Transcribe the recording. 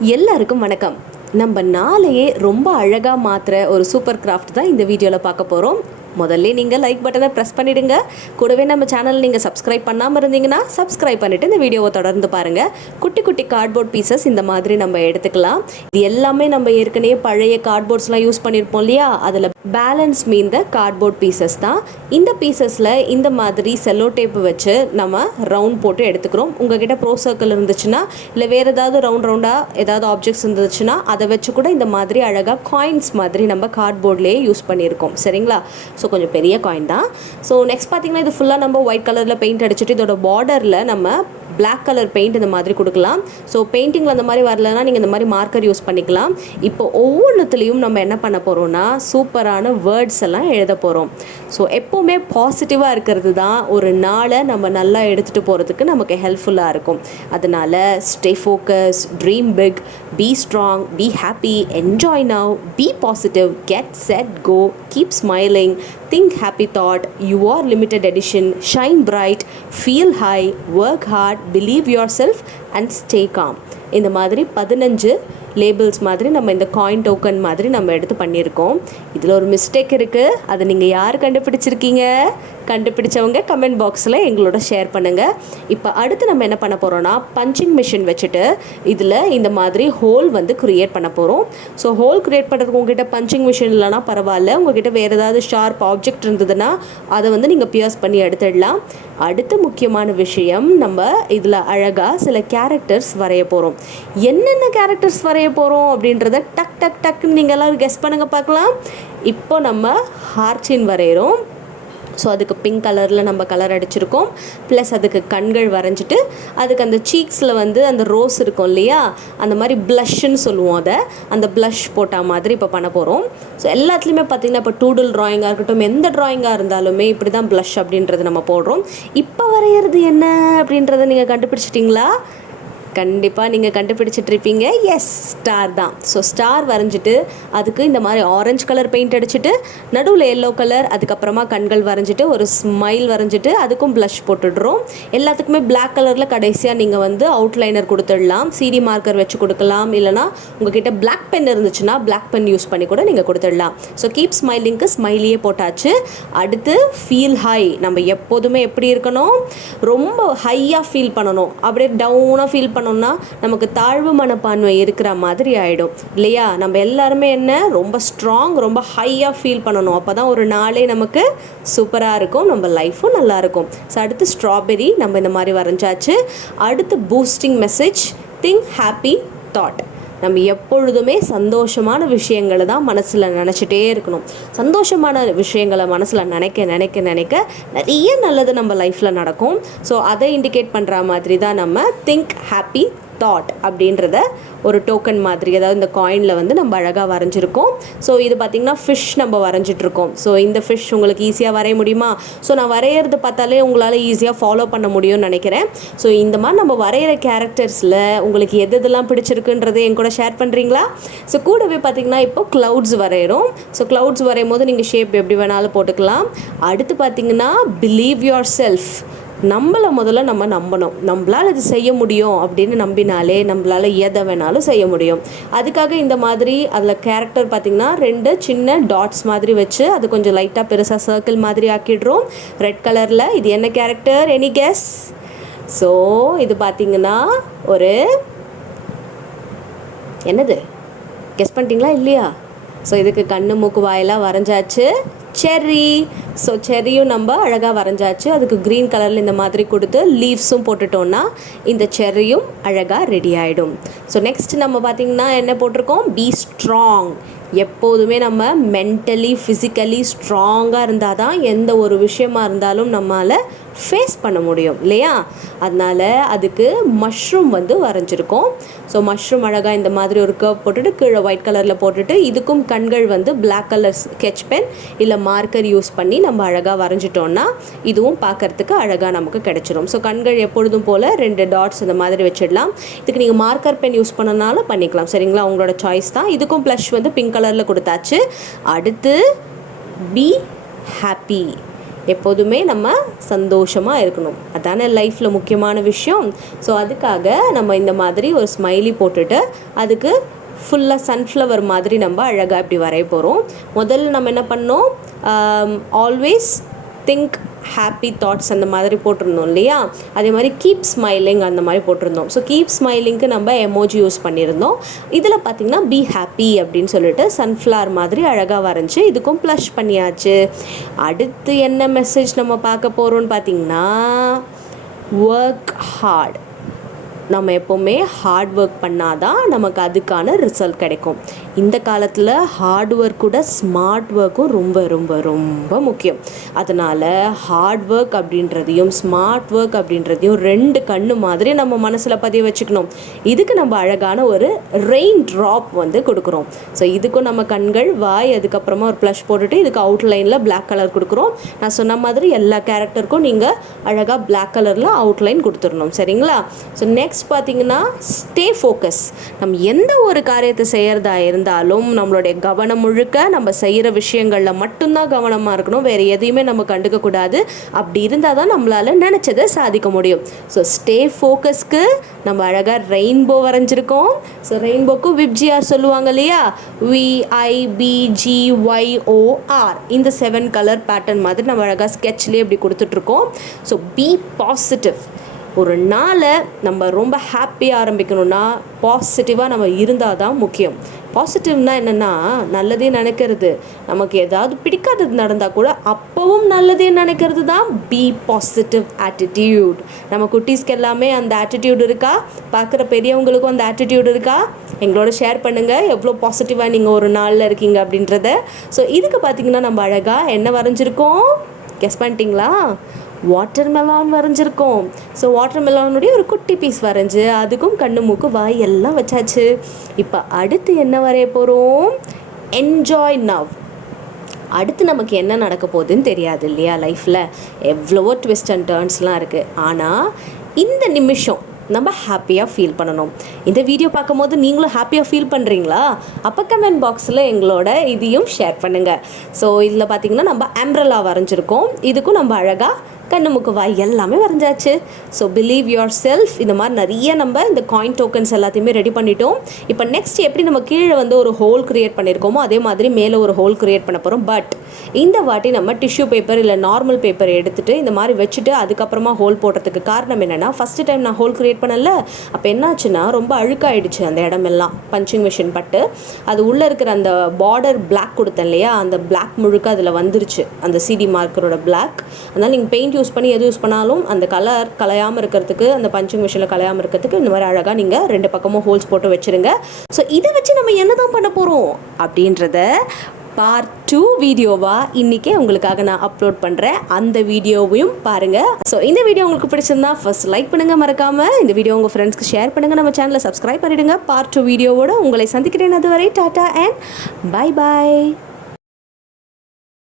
எல்லாருக்கும் வணக்கம். நம்ம நாளையே ரொம்ப அழகாக மாற்றுற ஒரு சூப்பர் கிராஃப்ட் தான் இந்த வீடியோவில் பார்க்க போகிறோம். முதல்ல நீங்கள் லைக் பட்டனை ப்ரெஸ் பண்ணிவிடுங்க. கூடவே நம்ம சேனல் நீங்கள் சப்ஸ்கிரைப் பண்ணாமல் இருந்தீங்கன்னா சப்ஸ்கிரைப் பண்ணிவிட்டு இந்த வீடியோவை தொடர்ந்து பாருங்கள். குட்டி குட்டி கார்ட்போர்ட் பீசஸ் இந்த மாதிரி நம்ம எடுத்துக்கலாம். இது எல்லாமே நம்ம ஏற்கனவே பழைய கார்ட்போர்ட்ஸ்லாம் யூஸ் பண்ணியிருப்போம் இல்லையா, அதில் பேலன்ஸ் மீந்த கார்ட்போர்ட் பீசஸ் தான். இந்த பீசஸில் இந்த மாதிரி செல்லோ டேப்பு வச்சு நம்ம ரவுண்ட் போட்டு எடுத்துக்கிறோம். உங்ககிட்ட ப்ரோ சர்க்கிள் இருந்துச்சுன்னா, இல்லை வேறு ஏதாவது ரவுண்டாக ஏதாவது ஆப்ஜெக்ட்ஸ் இருந்துச்சுன்னா அதை வச்சு கூட இந்த மாதிரி அழகாக காயின்ஸ் மாதிரி நம்ம கார்ட்போர்ட்லேயே யூஸ் பண்ணியிருக்கோம். சரிங்களா? ஸோ கொஞ்சம் பெரிய காயின் தான். ஸோ நெக்ஸ்ட் பார்த்திங்கன்னா, இது ஃபுல்லாக நம்ம ஒயிட் கலரில் பெயிண்ட் அடிச்சுட்டு இதோட பார்டரில் நம்ம பிளாக் கலர் பெயிண்ட் இந்த மாதிரி கொடுக்கலாம். ஸோ பெயிண்டிங்கில் அந்த மாதிரி வரலன்னா நீங்கள் இந்த மாதிரி மார்க்கர் யூஸ் பண்ணிக்கலாம். இப்போ ஒவ்வொன்றுத்துலேயும் நம்ம என்ன பண்ண போகிறோம்னா, சூப்பரான வேர்ட்ஸ் எல்லாம் எழுத போகிறோம். ஸோ எப்போவுமே பாசிட்டிவாக இருக்கிறது தான் ஒரு நாளை நம்ம நல்லா எடுத்துகிட்டு போகிறதுக்கு நமக்கு ஹெல்ப்ஃபுல்லாக இருக்கும். அதனால் stay focus, dream big, be strong, be happy, enjoy now, be positive, get set go, keep smiling, think happy thought, you are limited edition, shine bright, feel high, work hard, believe yourself and stay calm. இந்த மாதிரி 15 labels மாதிரி நம்ம இந்த coin token மாதிரி நம்ம எடுத்து பண்ணியிருக்கோம். இதில் ஒரு மிஸ்டேக் இருக்குது. அதை நீங்கள் யார் கண்டுபிடிச்சிருக்கீங்க? கண்டுபிடிச்சவங்க கமெண்ட் பாக்ஸில் எங்களோட ஷேர் பண்ணுங்கள். இப்போ அடுத்து நம்ம என்ன பண்ண போகிறோன்னா, பஞ்சிங் மிஷின் வச்சுட்டு இதில் இந்த மாதிரி ஹோல் வந்து க்ரியேட் பண்ண போகிறோம். ஸோ ஹோல் க்ரியேட் பண்ணுறதுக்கு உங்ககிட்ட பஞ்சிங் மிஷின் இல்லைனா பரவாயில்ல, உங்ககிட்ட வேறு ஏதாவது ஷார்ப் ஆப்ஜெக்ட் இருந்ததுன்னா அதை வந்து நீங்கள் பியர்ஸ் பண்ணி எடுத்துடலாம். அடுத்த முக்கியமான விஷயம், நம்ம இதில் அழகாக சில கேரக்டர்ஸ் வரைய போகிறோம். என்னென்ன கேரக்டர்ஸ் வரைய போகிறோம் அப்படின்றத டக் டக் டக்குன்னு நீங்கள் எல்லோரும் கெஸ் பண்ணுங்க பார்க்கலாம். இப்போ நம்ம ஹார்ச்சின் வரைகிறோம். ஸோ அதுக்கு பிங்க் கலரில் நம்ம கலர் அடிச்சிருக்கோம். ப்ளஸ் அதுக்கு கண்கள் வரைஞ்சிட்டு அதுக்கு அந்த சீக்ஸில் வந்து அந்த ரோஸ் இருக்கும் இல்லையா, அந்த மாதிரி ப்ளஷ்ன்னு சொல்லுவோம், அதை அந்த ப்ளஷ் போட்டால் மாதிரி இப்போ பண்ண போகிறோம். ஸோ எல்லாத்துலேயுமே பார்த்திங்கன்னா, இப்போ டூடில் ட்ராயிங்காக இருக்கட்டும், எந்த ட்ராயிங்காக இருந்தாலுமே இப்படி தான் ப்ளஷ் அப்படின்றது நம்ம போடுறோம். இப்போ வரைகிறது என்ன அப்படின்றத நீங்கள் கண்டுபிடிச்சிட்டிங்களா? கண்டிப்பாக நீங்கள் கண்டுபிடிச்சிட்ருப்பீங்க. எஸ், ஸ்டார் தான். ஸோ ஸ்டார் வரைஞ்சிட்டு அதுக்கு இந்த மாதிரி ஆரஞ்சு கலர் பெயிண்ட் அடிச்சுட்டு நடுவில் எல்லோ கலர், அதுக்கப்புறமா கண்கள் வரைஞ்சிட்டு ஒரு ஸ்மைல் வரைஞ்சிட்டு அதுக்கும் ப்ளஷ் போட்டுடுறோம். எல்லாத்துக்குமே பிளாக் கலரில் கடைசியாக நீங்கள் வந்து அவுட்லைனர் கொடுத்துடலாம். சிடி மார்க்கர் வச்சு கொடுக்கலாம், இல்லைனா உங்ககிட்ட பிளாக் பென் இருந்துச்சுன்னா பிளாக் பென் யூஸ் பண்ணி கூட நீங்கள் கொடுத்துடலாம். ஸோ கீப் ஸ்மைலிங்க்கு ஸ்மைலியே போட்டாச்சு. அடுத்து ஃபீல் ஹை. நம்ம எப்போதுமே எப்படி இருக்கணும்? ரொம்ப ஹையாக ஃபீல் பண்ணணும். அப்படியே டவுனாக ஃபீல் பண்ணோம்னா நமக்கு தாழ்வு மனப்பான்மை இருக்கிற மாதிரி ஆகிடும் இல்லையா? நம்ம எல்லாருமே என்ன, ரொம்ப ஸ்ட்ராங், ரொம்ப ஹையாக ஃபீல் பண்ணணும். அப்போ தான் ஒரு நாளே நமக்கு சூப்பராக இருக்கும், நம்ம லைஃப்பும் நல்லாயிருக்கும். ஸோ அடுத்து ஸ்ட்ராபெரி நம்ம இந்த மாதிரி வரைஞ்சாச்சு. அடுத்து boosting message, think happy thought. நம்ம எப்பொழுதுமே சந்தோஷமான விஷயங்களை தான் மனசில் நினச்சிட்டே இருக்கணும். சந்தோஷமான விஷயங்களை மனசில் நினைக்க நினைக்க நினைக்க நிறைய நல்லது நம்ம லைஃப்பில் நடக்கும். ஸோ அதை இண்டிகேட் பண்ணுற மாதிரி தான் நம்ம திங்க் ஹாப்பி தாட் அப்படின்றத ஒரு டோக்கன் மாதிரி, அதாவது இந்த காயினில் வந்து நம்ம அழகாக வரைஞ்சிருக்கோம். ஸோ இது பார்த்திங்கன்னா ஃபிஷ் நம்ம வரைஞ்சிட்ருக்கோம். ஸோ இந்த ஃபிஷ் உங்களுக்கு ஈஸியாக வரைய முடியுமா? ஸோ நான் வரைகிறது பார்த்தாலே உங்களால் ஈஸியாக ஃபாலோ பண்ண முடியும்னு நினைக்கிறேன். ஸோ இந்த மாதிரி நம்ம வரைகிற கேரக்டர்ஸில் உங்களுக்கு எது எதெல்லாம் பிடிச்சிருக்குன்றதை என் கூட ஷேர் பண்ணுறீங்களா? ஸோ கூடவே பார்த்திங்கன்னா இப்போ க்ளவுட்ஸ் வரைகிறோம். ஸோ க்ளவுட்ஸ் வரையும் போது நீங்கள் ஷேப் எப்படி வேணாலும் போட்டுக்கலாம். அடுத்து பார்த்திங்கன்னா பிலீவ் யுவர் செல்ஃப். நம்மளை முதல்ல நம்ம நம்பணும். நம்மளால் இது செய்ய முடியும் அப்படின்னு நம்பினாலே நம்மளால் எதை வேணாலும் செய்ய முடியும். அதுக்காக இந்த மாதிரி அதில் கேரக்டர் பார்த்திங்கன்னா 2 சின்ன டாட்ஸ் மாதிரி வச்சு அது கொஞ்சம் லைட்டாக பெருசாக சர்க்கிள் மாதிரி ஆக்கிடுறோம் ரெட் கலரில். இது என்ன கேரக்டர்? Any guess? ஸோ இது பார்த்திங்கன்னா ஒரு என்னது கெஸ் பண்ணிட்டீங்களா இல்லையா? ஸோ இதுக்கு கண்ணு மூக்கு வாயெல்லாம் வரைஞ்சாச்சு. செர்ரி. ஸோ செர்ரியும் நம்ம அழகாக வரைஞ்சாச்சு. அதுக்கு க்ரீன் கலரில் இந்த மாதிரி கொடுத்து லீவ்ஸும் போட்டுட்டோன்னா இந்த செர்ரியும் அழகாக ரெடி ஆகிடும். ஸோ நெக்ஸ்ட் நம்ம பார்த்திங்கன்னா என்ன போட்டிருக்கோம்? Be strong. எப்போதுமே நம்ம மென்டலி ஃபிசிக்கலி ஸ்ட்ராங்காக இருந்தால் தான் எந்த ஒரு விஷயமா இருந்தாலும் நம்மளால் ஃபேஸ் பண்ண முடியும் இல்லையா? அதனால் அதுக்கு மஷ்ரூம் வந்து வரைஞ்சிருக்கோம். ஸோ மஷ்ரூம் அழகாக இந்த மாதிரி ஒரு கர்வ் போட்டுட்டு கீழே ஒயிட் கலரில் போட்டுட்டு இதுக்கும் கண்கள் வந்து பிளாக் கலர் ஸ்கெட்ச் பென் இல்லை மார்க்கர் யூஸ் பண்ணி நம்ம அழகாக வரைஞ்சிட்டோன்னா இதுவும் பார்க்குறதுக்கு அழகாக நமக்கு கிடச்சிரும். ஸோ கண்கள் எப்பொழுதும் போல் 2 டாட்ஸ் இந்த மாதிரி வச்சிடலாம். இதுக்கு நீங்கள் மார்க்கர் பென் யூஸ் பண்ணனாலும் பண்ணிக்கலாம். சரிங்களா? உங்களோட சாய்ஸ் தான். இதுக்கும் ப்ளஷ் வந்து பிங்க் கலரில் கொடுத்தாச்சு. அடுத்து பி ஹாப்பி. எப்போதுமே நம்ம சந்தோஷமாக இருக்கணும், அதானே லைஃப்பில் முக்கியமான விஷயம். ஸோ அதுக்காக நம்ம இந்த மாதிரி ஒரு ஸ்மைலி போட்டுட்டு அதுக்கு ஃபுல்லாக சன்ஃப்ளவர் மாதிரி நம்ம அழகாக இப்படி வரைய போகிறோம். முதல்ல நம்ம என்ன பண்ணோம், ஆல்வேஸ் திங்க் ஹாப்பி தாட்ஸ் அந்த மாதிரி போட்டிருந்தோம் இல்லையா, அதே மாதிரி கீப் ஸ்மைலிங் அந்த மாதிரி போட்டிருந்தோம். ஸோ கீப் ஸ்மைலிங்க்கு நம்ம எமோஜி யூஸ் பண்ணியிருந்தோம். இதில் பார்த்திங்கன்னா பி ஹாப்பி அப்படின்னு சொல்லிட்டு சன்ஃப்ளவர் மாதிரி அழகாக வரைஞ்சி இதுக்கும் ப்ளஷ் பண்ணியாச்சு. அடுத்து என்ன மெசேஜ் நம்ம பார்க்க போகிறோம்னு பார்த்திங்கன்னா, ஒர்க் ஹார்ட். நம்ம எப்போவுமே ஹார்ட் ஒர்க் பண்ணால் தான் நமக்கு அதுக்கான ரிசல்ட் கிடைக்கும். இந்த காலத்தில் ஹார்ட் ஒர்க்கோட ஸ்மார்ட் ஒர்க்கும் ரொம்ப ரொம்ப ரொம்ப முக்கியம். அதனால் ஹார்ட் ஒர்க் அப்படின்றதையும் ஸ்மார்ட் ஒர்க் அப்படின்றதையும் ரெண்டு கண்ணு மாதிரி நம்ம மனசில் பதிய வச்சுக்கணும். இதுக்கு நம்ம அழகான ஒரு ரெயின் ட்ராப் வந்து கொடுக்குறோம். ஸோ இதுக்கும் நம்ம கண்கள், வாய், அதுக்கப்புறமா ஒரு ப்ளஷ் போட்டுட்டு இதுக்கு அவுட்லைனில் பிளாக் கலர் கொடுக்குறோம். நான் சொன்ன மாதிரி எல்லா கேரக்டருக்கும் நீங்கள் அழகாக பிளாக் கலரில் அவுட்லைன் கொடுத்துடணும், சரிங்களா? ஸோ நெக்ஸ்ட் பார்த்தீங்கன்னா ஸ்டே ஃபோக்கஸ். நம்ம எந்த ஒரு காரியத்தை செய்கிறதா இருந்தாலும் நம்மளுடைய கவனம் முழுக்க நம்ம செய்கிற விஷயங்களில் மட்டும்தான் கவனமாக இருக்கணும், வேறு எதையுமே நம்ம கண்டுக்கக்கூடாது. அப்படி இருந்தால் தான் நம்மளால் நினச்சதை சாதிக்க முடியும். ஸோ ஸ்டே ஃபோக்கஸ்க்கு நம்ம அழகாக ரெயின்போ வரைஞ்சிருக்கோம். ஸோ ரெயின்போக்கு விப்ஜிஆர் சொல்லுவாங்க இல்லையா, VIBGYOR. இந்த 7 கலர் பேட்டர்ன் மாதிரி நம்ம அழகாக ஸ்கெட்ச்லேயே இப்படி கொடுத்துட்ருக்கோம். So be positive. ஒரு நாளை நம்ம ரொம்ப ஹாப்பியாக ஆரம்பிக்கணும்னா பாசிட்டிவாக நம்ம இருந்தால் தான் முக்கியம். பாசிட்டிவ்னால் என்னென்னா நல்லதே நினைக்கிறது. நமக்கு ஏதாவது பிடிக்காதது நடந்தால் கூட அப்போவும் நல்லதே நினைக்கிறது தான் பி பாசிட்டிவ் ஆட்டிடியூட். நம்ம குட்டீஸ்க்கு எல்லாமே அந்த ஆட்டிடியூட் இருக்கா? பார்க்குற பெரியவங்களுக்கும் அந்த ஆட்டிடியூட் இருக்கா? எங்களோட ஷேர் பண்ணுங்கள் எவ்வளோ பாசிட்டிவாக நீங்கள் ஒரு நாளில் இருக்கீங்க அப்படின்றத. ஸோ இதுக்கு பார்த்திங்கன்னா நம்ம அழகாக என்ன வரைஞ்சிருக்கோம், கெஸ் பண்ணிட்டீங்களா? வாட்டர் மெலான் வரைஞ்சிருக்கோம். ஸோ வாட்டர் மெலானுடைய ஒரு குட்டி பீஸ் வரைஞ்சி அதுக்கும் கண்ணு, மூக்கு, வாய் எல்லாம் வச்சாச்சு. இப்போ அடுத்து என்ன வரைய போகிறோம், என்ஜாய் நவ். அடுத்து நமக்கு என்ன நடக்க போகுதுன்னு தெரியாது இல்லையா, லைஃப்பில் எவ்வளவோ ட்விஸ்ட் அண்ட் டர்ன்ஸ்லாம் இருக்குது. ஆனால் இந்த நிமிஷம் நம்ம ஹாப்பியாக ஃபீல் பண்ணணும். இந்த வீடியோ பார்க்கும்போது நீங்களும் ஹாப்பியாக ஃபீல் பண்ணுறீங்களா? அப்போ கமெண்ட் பாக்ஸில் எங்களோட இதையும் ஷேர் பண்ணுங்கள். ஸோ இதில் பார்த்திங்கன்னா நம்ம அம்ப்ரெல்லா வரைஞ்சிருக்கோம். இதுக்கும் நம்ம அழகாக கண்ணு, மூக்கு, வாய் எல்லாமே வரைஞ்சாச்சு. So believe yourself. இந்த மாதிரி நிறைய நம்ம இந்த காயின் டோக்கன்ஸ் எல்லாத்தையுமே ரெடி பண்ணிட்டோம். இப்போ நெக்ஸ்ட் எப்படி நம்ம கீழே வந்து ஒரு ஹோல் க்ரியேட் பண்ணியிருக்கோமோ அதே மாதிரி மேலே ஒரு ஹோல் க்ரியேட் பண்ண போகிறோம். பட் இந்த வாட்டி நம்ம டிஷ்யூ பேப்பர் இல்லை நார்மல் பேப்பர் எடுத்துகிட்டு இந்த மாதிரி வச்சுட்டு அதுக்கப்புறமா ஹோல் போடுறதுக்கு காரணம் என்னென்னா, ஃபஸ்ட்டு டைம் நான் ஹோல் க்ரியேட் பண்ணல, அப்போ என்னாச்சுன்னா ரொம்ப அழுக்காயிடுச்சு அந்த இடமெல்லாம். பஞ்சிங் மிஷின் பட்டு அது உள்ளே இருக்கிற அந்த பார்டர் பிளாக் கொடுத்தேன் இல்லையா, அந்த பிளாக் முழுக்க அதில் வந்துருச்சு, அந்த சிடி மார்க்கரோட பிளாக். அதனால் நீங்கள் பெயிண்ட் யூஸ் பண்ணி எது யூஸ் பண்ணாலும் அந்த கலர் கலையாமல் இருக்கிறதுக்கு, அந்த பஞ்சிங் மிஷினில் கலையாமல் இருக்கிறதுக்கு இந்த மாதிரி அழகாக நீங்கள் 2 பக்கமும் ஹோல்ஸ் போட்டு வச்சுருங்க. ஸோ இதை வச்சு நம்ம என்ன தான் பண்ண போகிறோம் அப்படின்றத பார்ட் 2 வீடியோவாக இன்றைக்கே உங்களுக்காக நான் அப்லோட் பண்ணுறேன். அந்த வீடியோவையும் பாருங்கள். ஸோ இந்த வீடியோ உங்களுக்கு பிடிச்சிருந்தா ஃபர்ஸ்ட் லைக் பண்ணுங்கள், மறக்காமல் இந்த வீடியோ உங்கள் ஃப்ரெண்ட்ஸ்க்கு ஷேர் பண்ணுங்கள், நம்ம சேனலை சப்ஸ்கிரைப் பண்ணிவிடுங்க. பார்ட் 2 வீடியோவோட உங்களை சந்திக்கிறேன். அதுவரை டாட்டா அண்ட் பை பாய்.